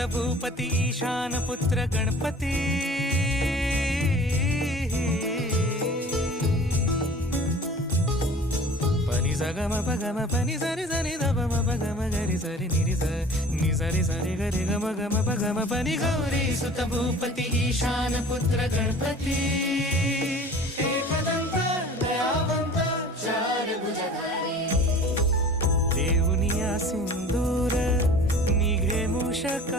सुत भूपती ईशान पुत्र गणपती पनी सगम पगम पनी सरी सरी दबम पगम गरी सरी निरी नि सरी सरी गरी गम गम पगम पनी गौरी सुत भूपती ईशान पुत्र गणपती एकदंत दयावंत चार भुजधारी देऊनिया सिंदूर निघे मूषक